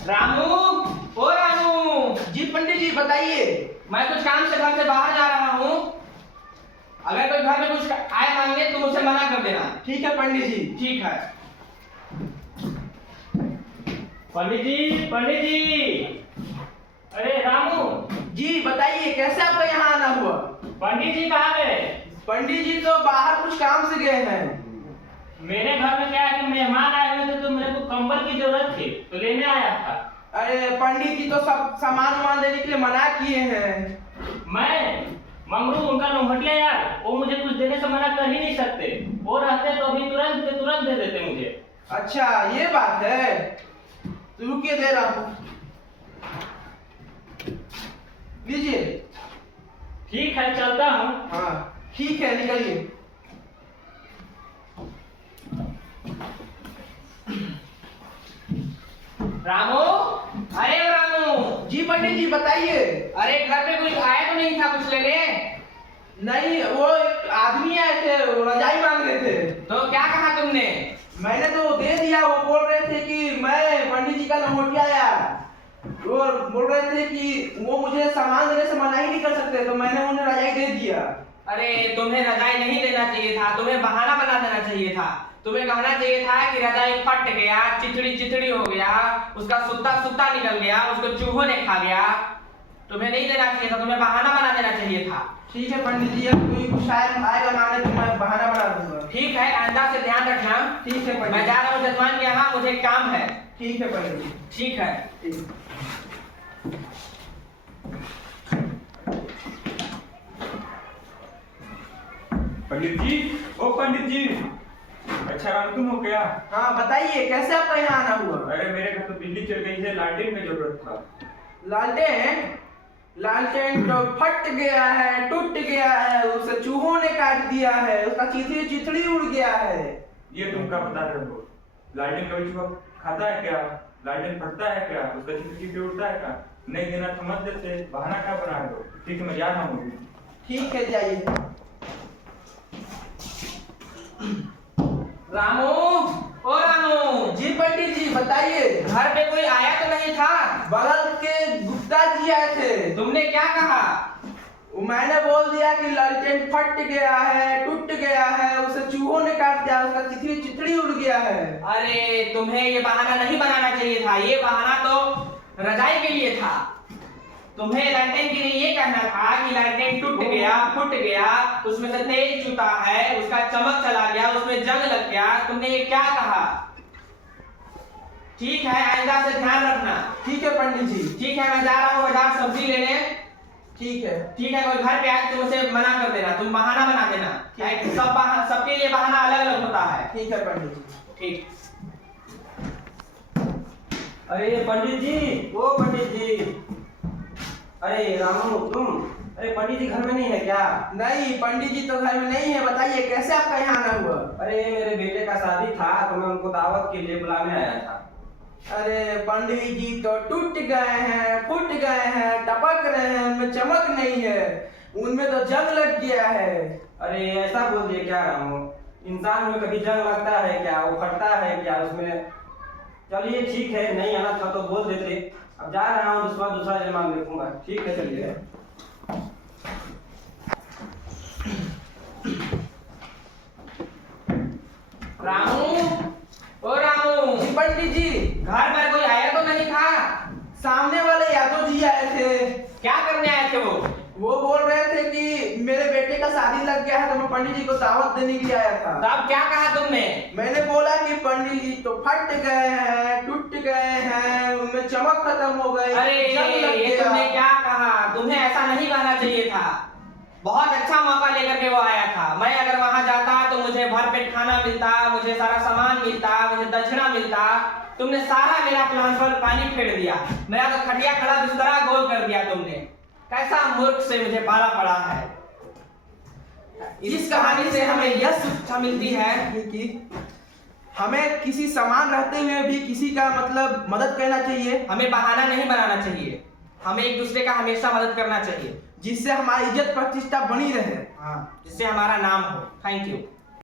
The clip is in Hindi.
रामू, ओ रामू। जी पंडित जी बताइए। मैं कुछ काम से घर से बाहर जा रहा हूँ। अगर कोई घर में कुछ आए मांगे तो मुझसे मना कर देना। ठीक है पंडित जी। ठीक है। पंडित जी, पंडित जी। अरे रामू। जी बताइए कैसे आपका यहाँ आना हुआ? पंडित जी कहाँ गए? पंडित जी तो बाहर कुछ काम से गए हैं। मेरे घर में क्या है कि मेहमान आए हुए थे तो मेरे को कंबल की जरूरत थी तो लेने आया था। अरे पंडित जी तो सब सामान वामान देने के लिए मना किए हैं। मैं मंगरू उनका लंगोटिया यार, वो मुझे कुछ देने से मना कर ही नहीं सकते। वो रहते तो अभी तुरंत के तुरंत दे देते मुझे। अच्छा ये बात है, तो रुकिए दे रहा हूँ, लीजिए। ठीक है चलता हूँ। हाँ ठीक है निकलिए। रामू, अरे रामू। जी पंडित जी बताइए। अरे घर पे कोई आया तो नहीं था कुछ लेने? नहीं वो एक आदमी आए थे, वो रजाई मांग रहे थे। तो क्या कहा तुमने? मैंने तो दे दिया। वो बोल रहे थे कि मैं पंडित जी का लंगोटिया आया, वो बोल रहे थे कि वो मुझे सामान देने से मना ही नहीं कर सकते, तो मैंने उन्हें रजाई दे दिया। अरे तुम्हें रजाई नहीं देना चाहिए था, तुम्हें बहाना बना देना चाहिए था। तुम्हें कहना चाहिए था कि रजाई फट गया, चिथड़ी चिथड़ी हो गया, उसका सुत्ता सुत्ता निकल गया, उसको चूहों ने खा गया। तुम्हें नहीं देना चाहिए था, तुम्हें बहाना बना देना चाहिए था। ठीक है पंडित जी, अब कोई शायद आएगा मांगने तो मैं बहाना बना दूंगा। ठीक है, आइंदा से ध्यान रखना। ठीक है पंडित मैं जा रहा हूँ जजमान के यहाँ, मुझे काम है। ठीक है पंडित जी। ठीक है। ठीक। पंडित जी, ओ पंडित जी। अच्छा राम तुम हो क्या? हाँ बताइए कैसे आपका यहाँ आना हुआ? अरे मेरे घर तो बिजली चल गई है, लालटेन की जरूरत था। लालटेन? लालटेन तो फट गया है, टूट गया है, उसे चूहों ने काट दिया है, उसका चिथड़ी चिथड़ी उड़ गया है। ये तुम क्या बता रहे हो? लालटेन कभी चूहा खाता है क्या? लालटेन फटता है क्या? उसका चिथड़ी उड़ता है क्या? नहीं देना तो मत देते, बहाना क्या बना रहे हो? ठीक है मैं जा रहा हूँ। ठीक है जाइए। रामू, ओ रामू। जी पंडित जी बताइए। घर पे कोई आया तो नहीं था? बगल के गुप्ता जी आए थे। तुमने क्या कहा? मैंने बोल दिया कि लालटेन फट गया है, टूट गया है, उसे चूहों ने काट दिया, उसका चिथड़ी चिथड़ी उड़ गया है। अरे तुम्हें ये बहाना नहीं बनाना चाहिए था, ये बहाना तो रजाई के लिए था। तुम्हें लालटेन के लिए ये कहना था कि लालटेन टूट गया, फुट गया, उसमें से तेज छूटा है, उसका चमक चला गया, उसमें जंग लग गया। तुमने ये क्या कहा? ठीक है, आइंदा से ध्यान रखना। ठीक है पंडित जी। ठीक है, मैं जा रहा हूँ बाजार सब्जी लेने। ठीक है। ठीक है, कोई घर पे आए तो उसे मना कर देना, तुम बहाना बना देना। सबके लिए बहाना अलग अलग होता है। ठीक है पंडित जी। ठीक। अरे पंडित जी, ओ पंडित जी। अरे रामू तुम, अरे पंडित जी घर में नहीं है क्या? नहीं पंडित जी तो घर में नहीं है। बताइए कैसे आपका यहाँ आना हुआ? अरे मेरे बेटे का शादी था तो मैं उनको दावत के लिए बुलाने आया था। अरे पंडित जी तो टूट गए हैं, फूट गए हैं, टपक रहे हैं, उनमें चमक नहीं है, उनमें तो जंग लग गया है। अरे ऐसा बोल दिए क्या रामू? इंसान में कभी जंग लगता है क्या? वो फटता है क्या उसमें? चलिए ठीक है, नहीं आना था तो बोल देते। अब जा रहा हूँ, दूसरा जजमान देखूंगा। ठीक है चलिए। रामू, ओ रामू। जी पंडित जी। घर पर कोई आया तो नहीं था? सामने वाले यादव जी आए थे। क्या करने आए थे वो? वो बोल रहे थे कि मेरे बेटे का शादी लग गया है तो मैं पंडित जी को दावत देने के लिए आया था। तब क्या कहा तुमने? मैंने बोला कि पंडित जी तो फट गए हैं, टूट गए हैं, उनमें चमक खत्म हो गई, अरे जंग लग ये गया। तुमने क्या कहा? तुम्हें ऐसा नहीं कहना चाहिए था। बहुत अच्छा मौका लेकर के वो आया था। मैं अगर वहां जाता तो मुझे भरपेट खाना मिलता, मुझे सारा सामान मिलता, मुझे दक्षिणा मिलता। तुमने सारा मेरा प्लान पर पानी फेर दिया। मेरा तो खटिया खड़ा बिस्तरा गोल कर दिया तुमने। कैसा मूर्ख से मुझे पाला पड़ा है। इस कहानी से हमें यह शिक्षा मिलती है कि हमें किसी समान रहते हुए भी किसी का मतलब मदद करना चाहिए। हमें बहाना नहीं बनाना चाहिए। हमें एक दूसरे का हमेशा मदद करना चाहिए, जिससे हमारी इज्जत प्रतिष्ठा बनी रहे। जिससे हमारा नाम हो। Thank you.